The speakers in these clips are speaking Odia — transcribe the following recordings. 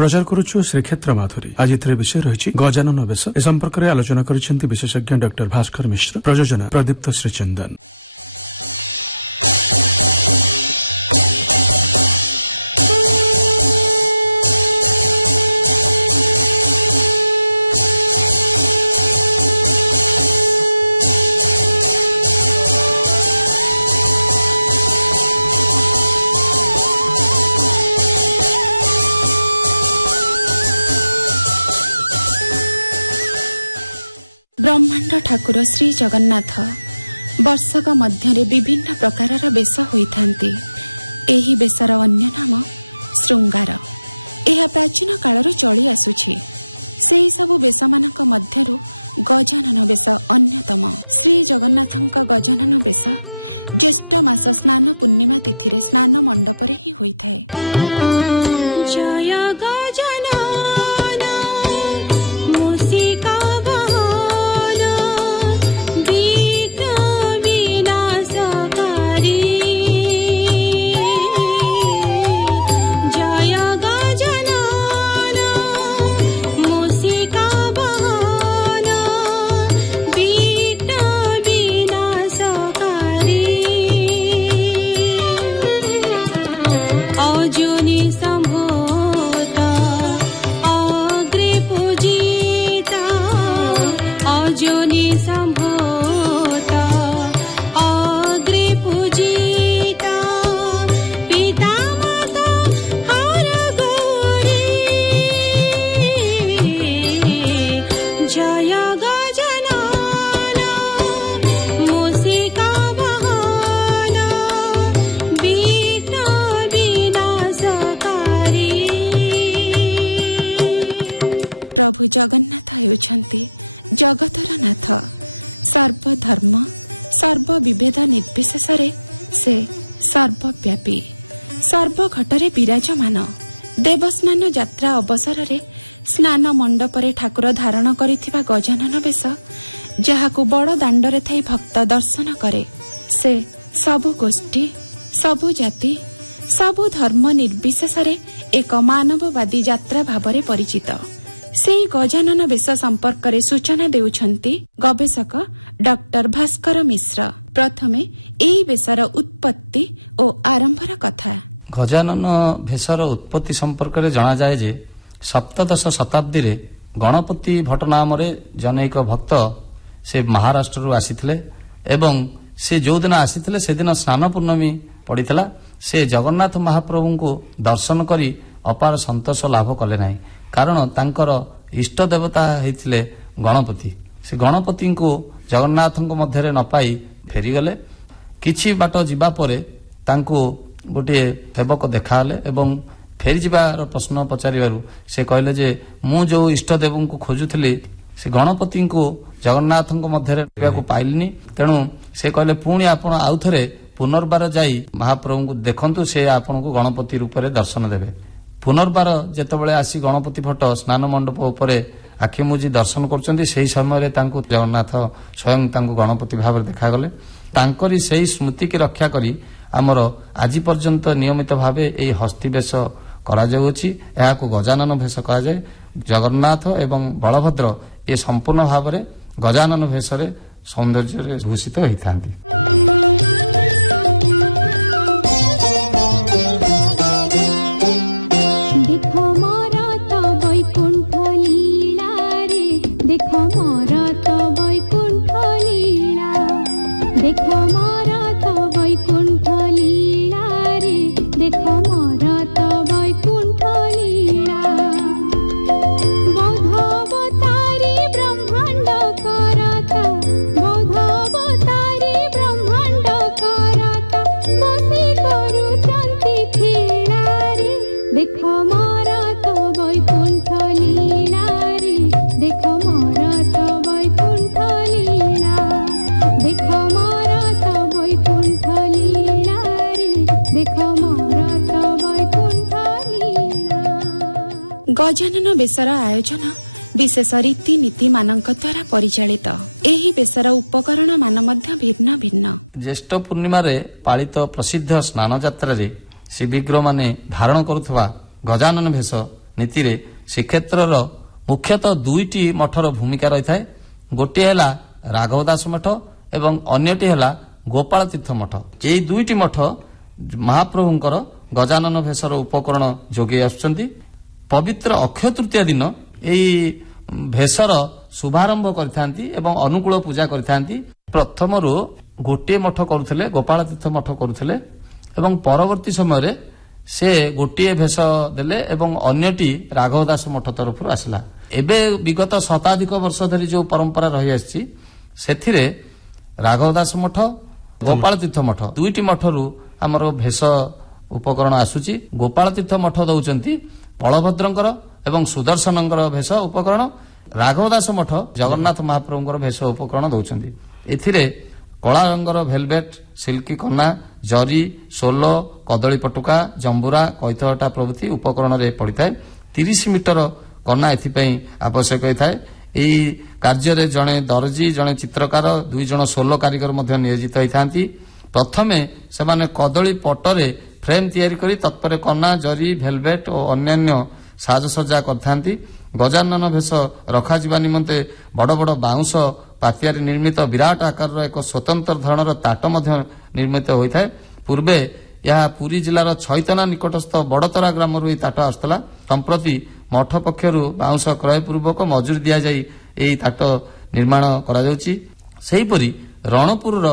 प्रचार करुछु श्रीक्षेत्र माधुरी। आज एथरे विषय रही गजानन बेश। ए संपर्क में आलोचना करिसेंती विशेषज्ञ डॉक्टर भास्कर मिश्र। प्रयोजना प्रदीप्त श्रीचंदन। ब्रह्मांड ठाकुर श्री जगन्नाथ वर्षक मध्य विभिन्न प्रकार बेश होइथांती। एही बेशर अन्य नाम श्रृंगार। यह प्राचीन कालरू चली आसुछि। सेही सबु बेश मानक मध्यरु गजानन बेश अन्यतम। श्री जगन्नाथंक गजानन बेश ज्येष्ठ मास स्नान पूर्णिमा तिथि रे स्नान मंडपरे ही होइथाय। जय गजानन प्रभु जगन्नाथ हेउछन्ति जगतर नाथ। सर्वधर्म सर्वविभेद निर्विशेषरे से सर्वव्यापी सर्वघटरे विराजमान। देवस्नान यात्रा अवसर स्नान मंडपरे ठाकुर धारण करिथिबा गजानन बेश जहाकु बड़ दाण्डरे थाई भक्त दर्शन करे से सबु गोष्ठी सबु जाति सबु धर्म निर्विशेषरे एक मानववादी यात्रा भावरे परिचित। सेही गजानन बेश संपर्क में सूचना देउछन्ति गवेषक डॉक्टर भास्कर मिश्र। प्रथमे एही बेशर उत्पत्ति और आरंभर कथा। गजानन बेशर उत्पत्ति संपर्क में जना जाए जे सप्तदश शताब्दी रे गणपति भट्ट नाम जन एक भक्त से महाराष्ट्र आसीथिले एवं से जो दिन आसीथिले से दिन स्नान पूर्णमी पड़ीथिला। से जगन्नाथ महाप्रभु को दर्शन करी अपार संतोष लाभ कले नाही, कारण तांकर इष्ट देवता हेतिले गणपति। से गणपति को जगन्नाथ मध्य न पाई फेरीगले। किछि बाट जिबा परे तांको गोटे सेवक देखाले एवं फेरी जिबार प्रश्न पचारिबारु से कहले जे मु जो इष्ट देव को खोजुथली से गणपति को जगन्नाथ मध्य को पाइलिनी, तेणु से कहले पुणी आपण आउ थरे पुनर्बार जाई महाप्रभु को देखंतु, से आपण को गणपति रूप में दर्शन देवे। पुनर्बार जेतेबेले आसी गणपति भट्ट स्नान मंडप उपरे आखि मुजी दर्शन करछन्ती, सेही समय रे तांको जगन्नाथ स्वयं तांको गणपति भाव देखागले। तांकरी सेही स्मृति की रक्षा करी आमर आज पर्यंत नियमित भावे एई हस्ती बेश करा जाउछि। एहाको गजानन भेष कहा जाए। जगन्नाथ एवं बलभद्र ए संपूर्ण भाव रे गजानन भेष रे सौंदर्य भूषित होइथांती। गजानन बेशर आयोजन विशेष रीतिनीति मानक द्वारा परिचालित। एही बेशर उपकरण मान मध्य भिन्न भिन्न। ज्येष्ठ पूर्णिमा रे पालित प्रसिद्ध स्नान यात्रा रे श्री विग्रह माने धारण करुथबा गजानन भेष ନୀତିରେ ଶ୍ରୀକ୍ଷେତ୍ରର ମୁଖ୍ୟତଃ ଦୁଇଟି ମଠର ଭୂମିକା ରହିଥାଏ। ଗୋଟିଏ ହେଲା ରାଘବ ଦାସ ମଠ ଏବଂ ଅନ୍ୟଟି ହେଲା ଗୋପାଳ ତୀର୍ଥ ମଠ। ଏହି ଦୁଇଟି ମଠ ମହାପ୍ରଭୁଙ୍କର ଗଜାନନ ଭେଷର ଉପକରଣ ଯୋଗେଇ ଆସୁଛନ୍ତି। ପବିତ୍ର ଅକ୍ଷୟ ତୃତୀୟା ଦିନ ଏହି ଭେଷର ଶୁଭାରମ୍ଭ କରିଥାନ୍ତି ଏବଂ ଅନୁକୂଳ ପୂଜା କରିଥାନ୍ତି। ପ୍ରଥମରୁ ଗୋଟିଏ ମଠ କରୁଥିଲେ, ଗୋପାଳ ତୀର୍ଥ ମଠ କରୁଥିଲେ ଏବଂ ପରବର୍ତ୍ତୀ ସମୟରେ ସେ ଗୋଟିଏ ଭେଷ ଦେଲେ ଏବଂ ଅନ୍ୟଟି ରାଘବ ଦାସ ମଠ ତରଫରୁ ଆସିଲା। ଏବେ ବିଗତ ଶତାଧିକ ବର୍ଷ ଧରି ଯେଉଁ ପରମ୍ପରା ରହିଆସିଛି ସେଥିରେ ରାଘବ ଦାସ ମଠ, ଗୋପାଳ ତୀର୍ଥ ମଠ ଦୁଇଟି ମଠରୁ ଆମର ଭେଷ ଉପକରଣ ଆସୁଛି। ଗୋପାଳ ତୀର୍ଥ ମଠ ଦଉଛନ୍ତି ବଳଭଦ୍ରଙ୍କର ଏବଂ ସୁଦର୍ଶନଙ୍କର ଭେଷ ଉପକରଣ। ରାଘବ ଦାସ ମଠ ଜଗନ୍ନାଥ ମହାପ୍ରଭୁଙ୍କର ଭେଷ ଉପକରଣ ଦଉଛନ୍ତି। ଏଥିରେ କଳା ରଙ୍ଗର ଭେଲଭେଟ୍, ସିଲ୍କି କନା, ଜରି, ସୋଲ, କଦଳୀ ପଟୁକା, ଜମ୍ବୁରା, କଇଥଟା ପ୍ରଭୃତି ଉପକରଣରେ ପଡ଼ିଥାଏ। 30 ମିଟର କନା ଏଥିପାଇଁ ଆବଶ୍ୟକ ହୋଇଥାଏ। ଏହି କାର୍ଯ୍ୟରେ ଜଣେ ଦରଜି, ଜଣେ ଚିତ୍ରକାର, 2 ଜଣ ସୋଲ କାରିଗର ମଧ୍ୟ ନିୟୋଜିତ ହୋଇଥାନ୍ତି। ପ୍ରଥମେ ସେମାନେ କଦଳୀ ପଟରେ ଫ୍ରେମ୍ ତିଆରି କରି ତତ୍ପରେ କନା, ଜରି, ଭେଲଭେଟ୍ ଓ ଅନ୍ୟାନ୍ୟ ସାଜସଜ୍ଜା କରିଥାନ୍ତି। ଗଜାନନ ଭେଷ ରଖାଯିବା ନିମନ୍ତେ ବଡ଼ ବଡ଼ ବାଉଁଶ ପାତିଆରେ ନିର୍ମିତ ବିରାଟ ଆକାରର ଏକ ସ୍ୱତନ୍ତ୍ର ଧରଣର ତାଟ ମଧ୍ୟ ନିର୍ମିତ ହୋଇଥାଏ। ପୂର୍ବେ ଏହା ପୁରୀ ଜିଲ୍ଲାର ଛଇତନା ନିକଟସ୍ଥ ବଡ଼ତରା ଗ୍ରାମରୁ ଏହି ତାଟ ଆସୁଥିଲା। ସମ୍ପ୍ରତି ମଠ ପକ୍ଷରୁ ବାଉଁଶ କ୍ରୟ ପୂର୍ବକ ମଜୁରୀ ଦିଆଯାଇ ଏହି ତାଟ ନିର୍ମାଣ କରାଯାଉଛି। ସେହିପରି ରଣପୁରର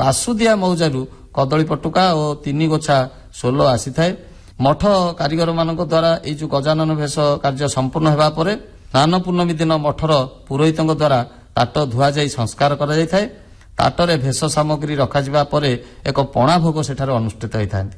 ବାସୁଦିଆ ମୌଜାରୁ କଦଳୀ ପଟୁକା ଓ 3 ଗୋଛା ସୋଲ ଆସିଥାଏ। ମଠ କାରିଗରମାନଙ୍କ ଦ୍ୱାରା ଏହି ଯେଉଁ ଗଜାନନ ଭେଷ କାର୍ଯ୍ୟ ସମ୍ପୂର୍ଣ୍ଣ ହେବା ପରେ ସ୍ନାନ ପୂର୍ଣ୍ଣମୀ ଦିନ ମଠର ପୁରୋହିତଙ୍କ ଦ୍ୱାରା ତାଟ ଧୁଆଯାଇ ସଂସ୍କାର କରାଯାଇଥାଏ। ତାଟରେ ଭେଷ ସାମଗ୍ରୀ ରଖାଯିବା ପରେ ଏକ ପଣା ଭୋଗ ସେଠାରେ ଅନୁଷ୍ଠିତ ହୋଇଥାନ୍ତି।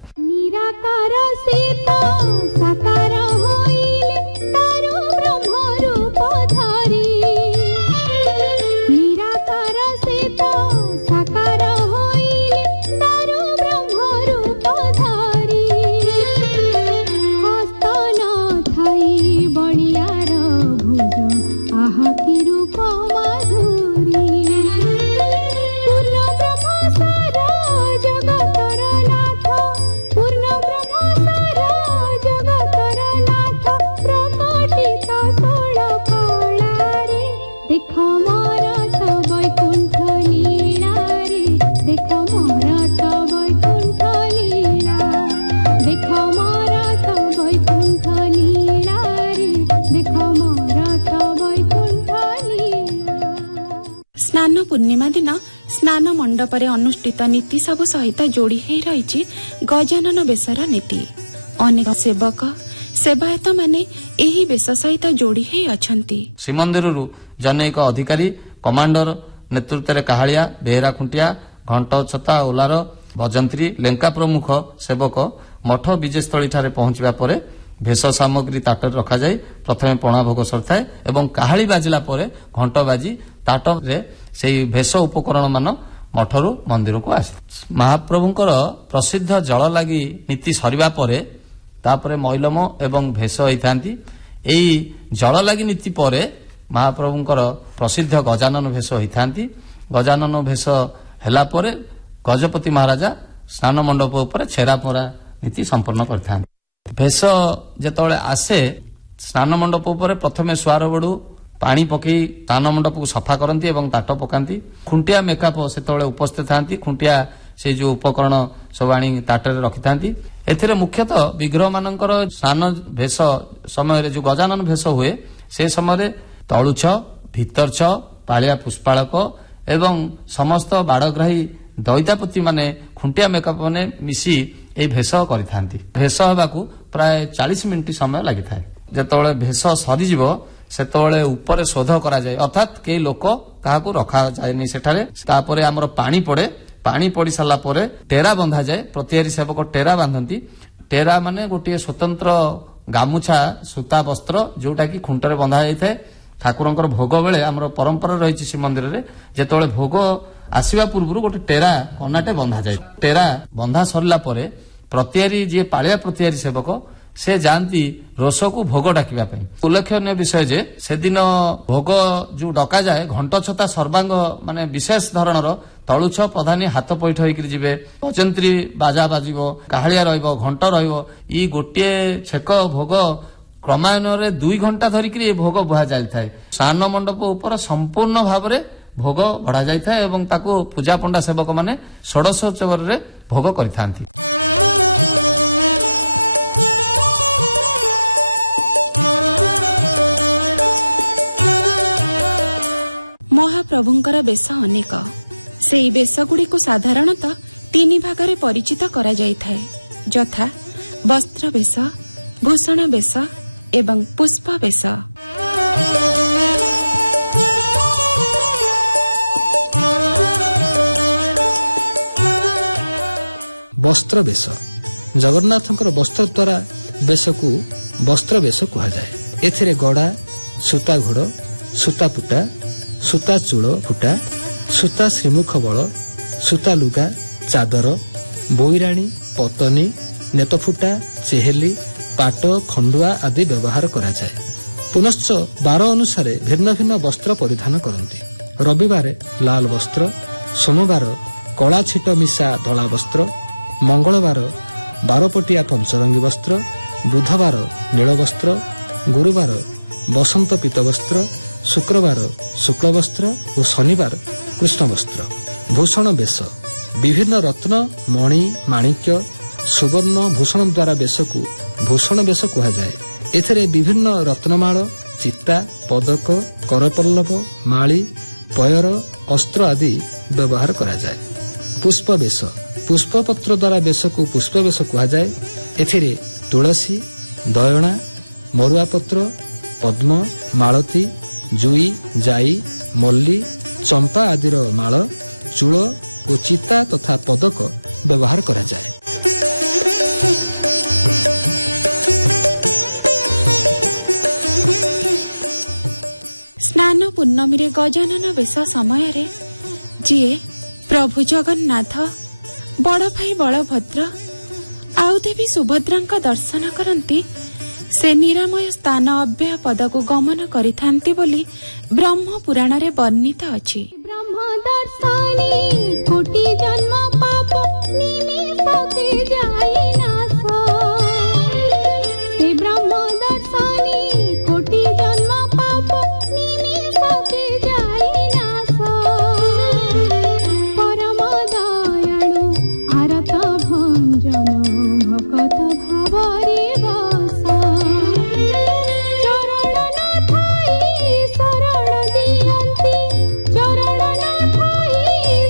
ସ୍ନାନ ପୂର୍ଣ୍ଣିମା ଦିନ ସ୍ନାନ ମଣ୍ଡପରେ ଅନୁଷ୍ଠିତ ନୀତି ସବୁ ସହିତ ଯୋଡ଼ି ହୋଇ ରହିଛି ଗଜାନନ ବେଶର ନୀତି। ଅନେକ ସେବକ ସେବାୟତମାନେ ଏହି ବେଶ ସହିତ ଯୋଡ଼ି ହୋଇ ଅଛନ୍ତି। ଶ୍ରୀମନ୍ଦିରରୁ ଜନୈକ ଅଧିକାରୀ, କମାଣ୍ଡର ନେତୃତ୍ୱରେ କାହାଳିଆ, ବେହେରା ଖୁଣ୍ଟିଆ, ଘଣ୍ଟ ଛତା, ଓଲାର, ଭଜନ୍ତ୍ରୀ, ଲେଙ୍କା ପ୍ରମୁଖ ସେବକ ମଠ ବିଜେସ୍ଥଳୀଠାରେ ପହଞ୍ଚିବା ପରେ ଭେଷ ସାମଗ୍ରୀ ତାଟରେ ରଖାଯାଇ ପ୍ରଥମେ ପଣା ଭୋଗ ସରିଥାଏ ଏବଂ କାହାଳି ବାଜିଲା ପରେ ଘଣ୍ଟ ବାଜି ତାଟରେ ସେହି ଭେଷ ଉପକରଣ ମାନ ମଠରୁ ମନ୍ଦିରକୁ ଆସେ। ମହାପ୍ରଭୁଙ୍କର ପ୍ରସିଦ୍ଧ ଜଳ ଲାଗି ନୀତି ସରିବା ପରେ ତାପରେ ମଇଲମ ଏବଂ ଭେଷ ହୋଇଥାନ୍ତି। ଏହି ଜଳ ଲାଗି ନୀତି ପରେ ମହାପ୍ରଭୁଙ୍କର ପ୍ରସିଦ୍ଧ ଗଜାନନ ଭେଷ ହୋଇଥାନ୍ତି। ଗଜାନନ ଭେଷ ହେଲା ପରେ ଗଜପତି ମହାରାଜା ସ୍ନାନ ମଣ୍ଡପ ଉପରେ ଛେରା ପରା ନୀତି ସମ୍ପନ୍ନ କରିଥାନ୍ତି। ଭେଷ ଯେତେବେଳେ ଆସେ ସ୍ନାନ ମଣ୍ଡପ ଉପରେ ପ୍ରଥମେ ସୁଆର ବଡ଼ୁ ପାଣି ପକାଇ ସ୍ନାନ ମଣ୍ଡପକୁ ସଫା କରନ୍ତି ଏବଂ ତାଟ ପକାନ୍ତି। ଖୁଣ୍ଟିଆ ମେକାପ ସେତେବେଳେ ଉପସ୍ଥିତ ଥାନ୍ତି। ଖୁଣ୍ଟିଆ ସେ ଯେଉଁ ଉପକରଣ ସବୁ ଆଣି ତାଟରେ ରଖିଥାନ୍ତି। ଏଥିରେ ମୁଖ୍ୟତଃ ବିଗ୍ରହ ମାନଙ୍କର ସ୍ନାନ ଭେଷ ସମୟରେ ଯେଉଁ ଗଜାନନ ଭେଷ ହୁଏ ସେ ସମୟରେ ତଳୁଛ, ଭିତରଛ, ପାଳିଆ ପୁଷ୍ପାଳକ ଏବଂ ସମସ୍ତ ବାଡ଼ଗ୍ରାହୀ ଦଇତାପତି ମାନେ ଖୁଣ୍ଟିଆ ମେକାପ ମାନେ ମିଶି ଏହି ଭେଷ କରିଥାନ୍ତି। ଭେଷ ହେବାକୁ ପ୍ରାୟ 40 ମିନିଟ୍ ସମୟ ଲାଗିଥାଏ। ଯେତେବେଳେ ଭେଷ ସରିଯିବ ସେତେବେଳେ ଉପରେ ଶୋଧ କରାଯାଏ, ଅର୍ଥାତ୍ କେହି ଲୋକ କାହାକୁ ରଖାଯାଏନି ସେଠାରେ। ତାପରେ ଆମର ପାଣି ପଡେ। ପାଣି ପଡି ସାରିଲା ପରେ ଟେରା ବନ୍ଧାଯାଏ। ପ୍ରତିହାରୀ ସେବକ ଟେରା ବାନ୍ଧନ୍ତି। ଟେରା ମାନେ ଗୋଟିଏ ସ୍ୱତନ୍ତ୍ର ଗାମୁଛା ସୂତା ବସ୍ତ୍ର ଯୋଉଟା କି ଖୁଣ୍ଟରେ ବନ୍ଧା ଯାଇଥାଏ। ଠାକୁରଙ୍କର ଭୋଗ ବେଳେ ଆମର ପରମ୍ପରା ରହିଛି ଶ୍ରୀମନ୍ଦିରରେ, ଯେତେବେଳେ ଭୋଗ ଆସିବା ପୂର୍ବରୁ ଗୋଟେ ଟେରା କନାଟେ ବନ୍ଧାଯାଏ। ଟେରା ବନ୍ଧା ସରିଲା ପରେ ପ୍ରତିହାରୀ ଯିଏ ପାଳିଆ ପ୍ରତିହାରୀ ସେବକ ସେ ଯାଆନ୍ତି ରୋଷକୁ ଭୋଗ ଡାକିବା ପାଇଁ। ଉଲ୍ଲେଖନୀୟ ବିଷୟ ଯେ ସେଦିନ ଭୋଗ ଯୋଉ ଡକାଯାଏ ଘଣ୍ଟ ଛତା ସର୍ବାଙ୍ଗ ମାନେ ବିଶେଷ ଧରଣର ତଳୁଛ ପ୍ରଧାନୀ ହାତ ପଇଠ ହେଇକରି ଯିବେ। ଭଜନ୍ତ୍ରୀ ବାଜା ବାଜିବ, କାହାଳିଆ ରହିବ, ଘଣ୍ଟ ରହିବ। ଇ ଗୋଟିଏ ଛେକ ଭୋଗ କ୍ରମାନ୍ୱୟରେ 2 ଘଣ୍ଟା ଧରିକି ଏ ଭୋଗ ବୁହା ଯାଇଥାଏ। ସ୍ନାନ ମଣ୍ଡପ ଉପରେ ସମ୍ପୂର୍ଣ୍ଣ ଭାବରେ ଭୋଗ ବଢା ଯାଇଥାଏ ଏବଂ ତାକୁ ପୂଜା ପଣ୍ଡା ସେବକ ମାନେ ଷୋଡଶୋପଚାରରେ ଭୋଗ କରିଥାନ୍ତି। ମହାପ୍ରଭୁଙ୍କର ବେଶ ଅନେକ। ସେହି ବେଶଗୁଡ଼ିକୁ ସାଧାରଣତଃ 3 ଭାଗରେ ପରିଚିତ କରାଯାଇଥାଏ, ଯଥା ବସ୍ତ୍ର ବେଶ, ଭୂଷଣ ବେଶ ଏବଂ ପୁଷ୍ପ ବେଶ। ବସ୍ତ୍ର ବେଶ ଜଗନ୍ନାଥଙ୍କର ବସ୍ତ୍ର ଦ୍ୱାରା ବେଶକୁ ବସ୍ତ୍ର ବେଶ କୁହାଯାଏ। ଏଥିରେ ଗଡା, ସୂତା ଘୋଡ଼, ସୂତା ପୁଟା, ସୂତା ଚୂଳ ଫୁଟା, ସୂତା ଶ୍ରୀମୁଖ ବଳ, ସୂତା ଲୁଗା, ଚାଦର, ବୋଇରାଣୀ, ପତନି, ନେତଫୁଟା, ଚେହେଲି, ପାଟ, ଖଣ୍ଡୁଆ ଆଦି ବ୍ୟବହାର କରାଯାଏ। ପୁନଶ୍ଚ ବାର ଅନୁସାରେ ଭିନ୍ନ ଭିନ୍ନ ବସ୍ତ୍ର ପରିଧାନ କରନ୍ତି। ରବିବାର ଲାଲ ବସ୍ତ୍ର, ସୋମବାର କଳା ଛିଟ ମିଶା ଧଳା ବସ୍ତ୍ର, ମଙ୍ଗଳବାର ବାରପଟିଆ ପଞ୍ଚରଙ୍ଗୀ ବସ୍ତ୍ର, ବୁଧବାର ନୀଳ ବସ୍ତ୍ର, ଗୁରୁବାର ବସନ୍ତ ପୀତ ବସ୍ତ୍ର, ଶୁକ୍ରବାର ଶୁକ୍ଳ ବସ୍ତ୍ର ଓ ଶନିବାର କୃଷ୍ଣ ବସ୍ତ୍ର। ଭୂଷଣ ବେଶ ବିଭିନ୍ନ ରତ୍ନ, ମଣି, ମାଣିକ୍ୟ, ସୁବର୍ଣ୍ଣ ଭୂଷଣ ଦ୍ୱାରା ବେଶକୁ ଭୂଷଣ ବେଶ କୁହାଯାଏ। ଏଥିରେ ବିଭିନ୍ନ ରତ୍ନମାଳ, ଚିତା, ପଦକ, କରପଲ୍ଲବ, ମାଳି, ପୟର, ଅସ୍ତ୍ର ଆଦି ବ୍ୟବହାର କରାଯାଏ। ପୁଷ୍ପ ବେଶ ପୁଷ୍ପପତ୍ର ଦ୍ୱାରା ବେଶକୁ ପୁଷ୍ପ ବେଶ କୁହାଯାଏ। ଏଥିରେ ତୁଳସୀ, ଦୟଣା, ମରୁଆପତ୍ର, ପଦ୍ମ, ମାଳତୀ, ଜୁଇ, ଜାଇ, ମଲ୍ଲି, ଚମ୍ପା ଆଦିର ମାଳ, ଚୂଳ ଓ ଚିତା ତଥା ପଦକ ବ୍ୟବହାର କରାଯାଏ। ସ୍ନାନ ପୂର୍ଣ୍ଣମୀରେ ଗଜାନନ ବେଶ ସମୟରେ ଯିଏ ପ୍ରଭୁ ଜଗନ୍ନାଥ, ବଡ଼ ଭାଇ ବଳଭଦ୍ର ଆଉ ଦେବୀ ସୁଭଦ୍ରାଙ୍କ ଦର୍ଶନ କରନ୍ତି, ସେ ନିରାମୟ ସ୍ଥାନ ଅବ୍ୟୟ ପଦକୁ ଗମନ କରିଥାନ୍ତି ବୋଲି ବ୍ରହ୍ମ ପୁରାଣରେ ବର୍ଣ୍ଣିତ ଅଛି। ବ୍ରହ୍ମ ଦର୍ଶନୀ କୋଟି ଜନ୍ମ ପାପ ନିମିଷକେ ଯାଇ ନାଶ। ସେ ବ୍ରହ୍ମ ଦର୍ଶନୀ କୋଟି ଜନ୍ମ ପାପ ନିମିଷକେ ଯାଇ ନାଶ। ପରମ ଦୟାଳୁ ଆରତ ଭଞ୍ଜନ ଭକତ ଭାବରେ ବସ। ଚରଣ ନ ଥାଇ ଶରଣ ଦିଅନ୍ତି, ଚରଣ ନ ଥାଇ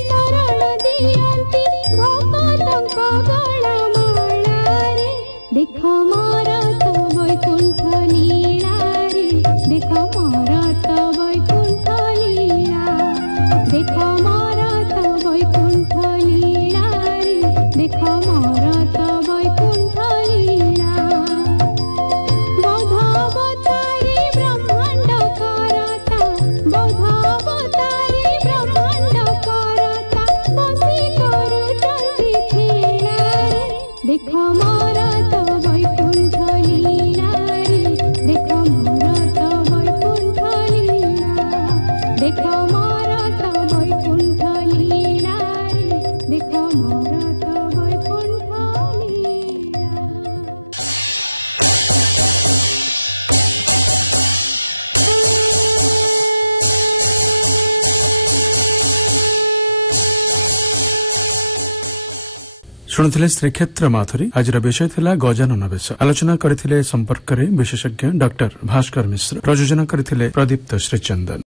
ଶରଣ ଦିଅନ୍ତି ଭକତଙ୍କ ଗଳମାଳାରେ। ଦେଖ ମୋର ତ ବୈକୁଣ୍ଠ ଲୀଳାରେ, ଦେଖ ମୋର ତ ବୈକୁଣ୍ଠ ଲୀଳା, ଦେଖ ମୋର ତ ବୈକୁଣ୍ଠ ଲୀଳାରେ, ଦେଖ ମୋର ତ ବୈକୁଣ୍ଠ ଲୀଳା। ବୋଧାବତାରୀ ବ୍ରହ୍ମାଣ୍ଡ କରତା, ବୋଧାବତାରୀ ବ୍ରହ୍ମାଣ୍ଡ କରତା, ବସି କରୁଛନ୍ତି ଖେଳାରେ। ଦେଖ ମୋର ତ ବୈକୁଣ୍ଠ ଲୀଳାରେ, ଦେଖ ମୋର ତ ବୈକୁଣ୍ଠ ଲୀଳା, ଦେଖ ମୋର ତ ବୈକୁଣ୍ଠ ଲୀଳାରେ, ଦେଖ ମୋର ତ ବୈକୁଣ୍ଠ ଲୀଳା। ଶୁଣୁଥିଲେ ଶ୍ରୀକ୍ଷେତ୍ର ମାଥୁରୀ। ଆଜିର ବିଷୟ ଥିଲା ଗଜାନନ ବେଶ। ଆଲୋଚନା କରିଥିଲେ ସମ୍ପର୍କରେ ବିଶେଷଜ୍ଞ ଡକ୍ଟର ଭାସ୍କର ମିଶ୍ର। ପ୍ରଯୋଜନା କରିଥିଲେ ପ୍ରଦୀପ୍ତ ଶ୍ରୀଚନ୍ଦନ।